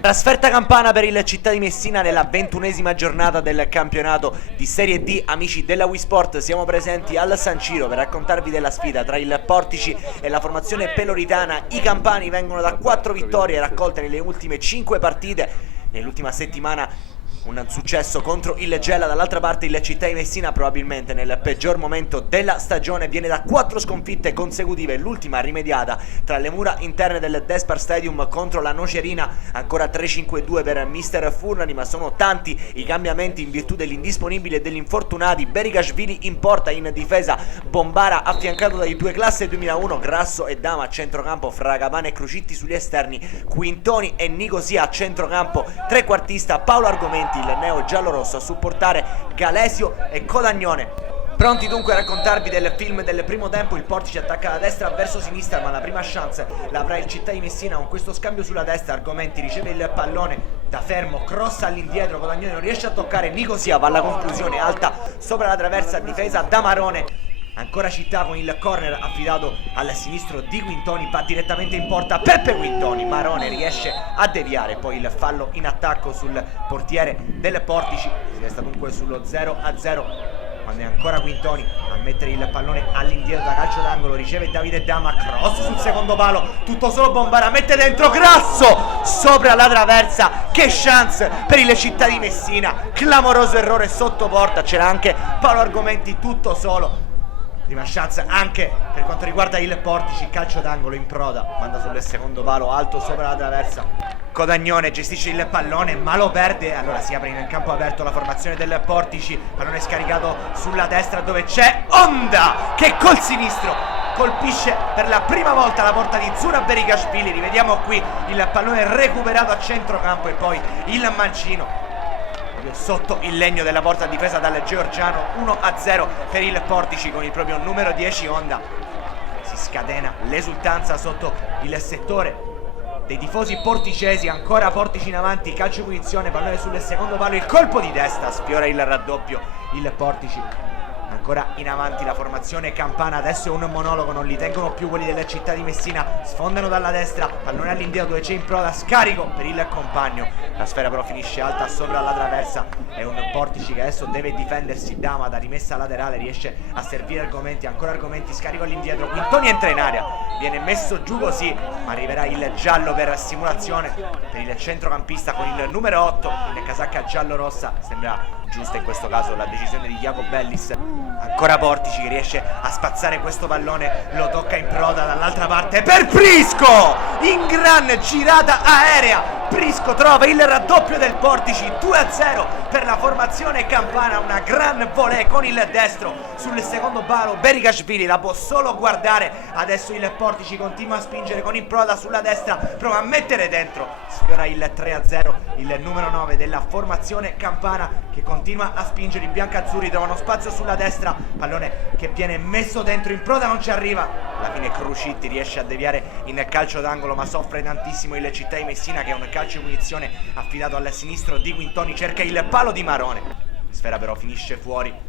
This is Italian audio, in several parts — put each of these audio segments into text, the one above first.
Trasferta campana per il Città di Messina nella 21esima giornata del campionato di Serie D. Amici della Wii Sport, siamo presenti al San Siro per raccontarvi della sfida tra il Portici e la formazione peloritana. I campani vengono da 4 vittorie raccolte nelle ultime 5 partite. Nell'ultima settimana un successo contro il Gela. Dall'altra parte il Città di Messina, probabilmente nel peggior momento della stagione, viene da 4 sconfitte consecutive, l'ultima rimediata tra le mura interne del Despar Stadium contro la Nocerina. Ancora 3-5-2 per Mister Furnari, ma sono tanti i cambiamenti in virtù dell'indisponibile e degli infortunati. Berigashvili in porta, in difesa Bombara affiancato dai due classe 2001, Grasso e Dama a centrocampo, Fragapane e Crucitti sugli esterni, Quintoni e Nicosia a centrocampo, trequartista Paolo Argomenti, il neo giallorosso, a supportare Galesio e Codagnone. Pronti dunque a raccontarvi del film del primo tempo. Il Portici attacca da destra verso sinistra, ma la prima chance l'avrà il Città di Messina con questo scambio sulla destra. Argomenti riceve il pallone da fermo, cross all'indietro, Codagnone non riesce a toccare, Nicosia va alla conclusione, alta sopra la traversa, difesa da Marone. Ancora Città con il corner affidato al sinistro di Quintoni, va direttamente in porta Peppe Quintoni, Marone riesce a deviare, poi il fallo in attacco sul portiere del Portici. Si resta dunque sullo 0-0 quando è ancora Quintoni a mettere il pallone all'indietro da calcio d'angolo, riceve Davide Dama, cross sul secondo palo, tutto solo Bombara, mette dentro, Grasso sopra la traversa. Che chance per il Città di Messina, clamoroso errore sotto porta, c'era anche Paolo Argomenti tutto solo. Prima chance anche per quanto riguarda il Portici, calcio d'angolo in proda, manda sul secondo palo alto sopra la traversa. Codagnone gestisce il pallone ma lo perde, allora si apre in campo aperto la formazione del Portici, pallone scaricato sulla destra dove c'è Onda che col sinistro colpisce per la prima volta la porta di Zura Berigashvili. Rivediamo qui il pallone recuperato a centrocampo e poi il mancino sotto il legno della porta difesa dal georgiano. 1-0 per il Portici con il proprio numero 10 Onda. Si scatena l'esultanza sotto il settore dei tifosi porticesi, ancora Portici in avanti, calcio punizione, pallone sul secondo palo, il colpo di testa sfiora il raddoppio. Il Portici ancora in avanti, la formazione campana, adesso è un monologo, non li tengono più quelli della Città di Messina, sfondano dalla destra, pallone all'indietro dove c'è in proda, scarico per il compagno, la sfera però finisce alta sopra la traversa. È un Portici che adesso deve difendersi, Dama da rimessa laterale riesce a servire Argomenti, ancora Argomenti, scarico all'indietro, Quintoni entra in area, viene messo giù così, ma arriverà il giallo per simulazione per il centrocampista con il numero 8 in casacca giallo-rossa. Sembra giusta in questo caso la decisione di Jacob Bellis. Ancora Portici che riesce a spazzare questo pallone, lo tocca in proda dall'altra parte per Prisco, in gran girata aerea. Prisco trova il raddoppio del Portici, 2-0 per la formazione campana, una gran volée con il destro sul secondo palo. Berigashvili la può solo guardare, adesso il Portici continua a spingere con in proda sulla destra, prova a mettere dentro, sfiora il 3-0 il numero 9 della formazione campana che continua a spingere. I biancazzurri trovano spazio sulla destra, pallone che viene messo dentro, in proda non ci arriva, alla fine Crucitti riesce a deviare in calcio d'angolo ma soffre tantissimo il Città di Messina che è un calcio punizione affidato al sinistro di Quintoni, cerca il palo di Marone, sfera però finisce fuori.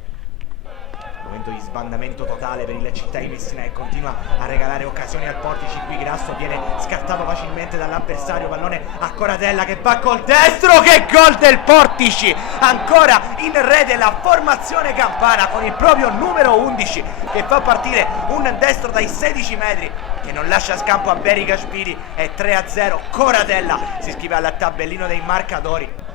Momento di sbandamento totale per il Città di Messina che continua a regalare occasioni al Portici. Qui Grasso viene scartato facilmente dall'avversario, pallone a Coratella che va col destro, che gol del Portici, ancora in rete la formazione campana con il proprio numero 11 che fa partire un destro dai 16 metri che non lascia scampo a Berigashvili. È 3-0, Coratella si iscrive al tabellino dei marcatori.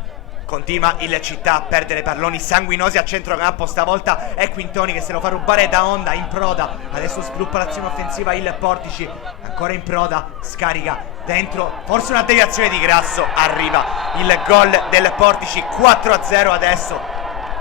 Continua il Città a perdere palloni sanguinosi a centrocampo, stavolta è Quintoni che se lo fa rubare da Onda, in proda, adesso sviluppa l'azione offensiva il Portici, ancora in proda, scarica dentro, forse una deviazione di Grasso, arriva il gol del Portici, 4-0 adesso.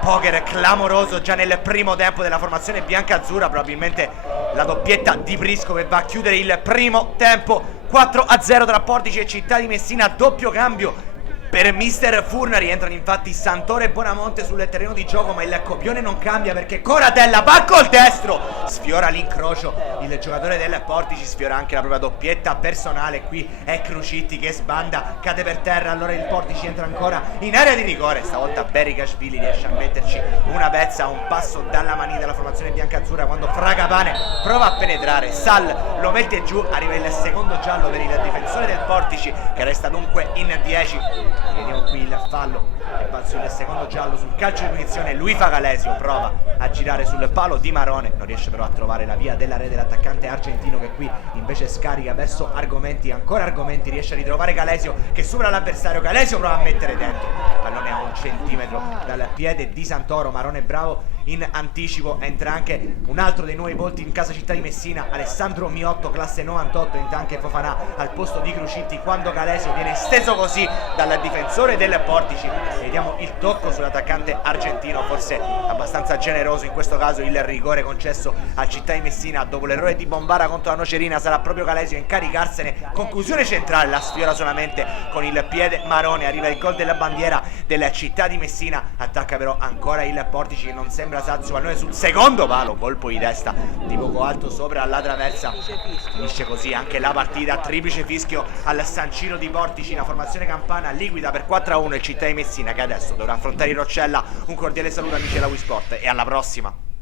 Poker clamoroso già nel primo tempo della formazione bianca-azzurra, probabilmente la doppietta di Prisco che va a chiudere il primo tempo. 4-0 tra Portici e Città di Messina, doppio cambio per mister Furna. Rientrano infatti Santoro e Bonamonte sul terreno di gioco, ma il copione non cambia perché Coratella va col destro, sfiora l'incrocio il giocatore del Portici, sfiora anche la propria doppietta personale. Qui è Crucitti che sbanda, cade per terra, allora il Portici entra ancora in area di rigore, stavolta Berikashvili riesce a metterci una pezza a un passo dalla manina della formazione biancazzurra quando Fragapane prova a penetrare, Sal lo mette giù, arriva il secondo giallo per il difensore del Portici che resta dunque in 10. Vediamo qui il fallo e pazzo il secondo giallo sul calcio di punizione. Luifa Galesio prova a girare sul palo di Marone, non riesce però a trovare la via della rete l'attaccante argentino che qui invece scarica verso Argomenti, ancora Argomenti, riesce a ritrovare Galesio che supera l'avversario, Galesio prova a mettere dentro, pallone a 1 centimetro dal piede di Santoro, Marone bravo in anticipo, entra anche un altro dei nuovi volti in casa Città di Messina, Alessandro Miotto classe 98, entra anche Fofanà al posto di Crucitti quando Galesio viene steso così dal difensore del Portici. Vediamo il tocco sull'attaccante argentino, forse abbastanza generoso in questo caso il rigore concesso al Città di Messina dopo l'errore di Bombara contro la Nocerina, sarà proprio Galesio a incaricarsene, conclusione centrale, la sfiora solamente con il piede Marone, arriva il gol della bandiera della Città di Messina, attacca però ancora il Portici che non sembra sazio, pallone sul secondo palo, colpo di testa di poco alto sopra la traversa, finisce così anche la partita, triplice fischio al San Ciro di Portici, la formazione campana liquida per 4-1 il Città di Messina che adesso dovrà affrontare il Roccella. Un cordiale saluto amici della Wisport e alla prossima.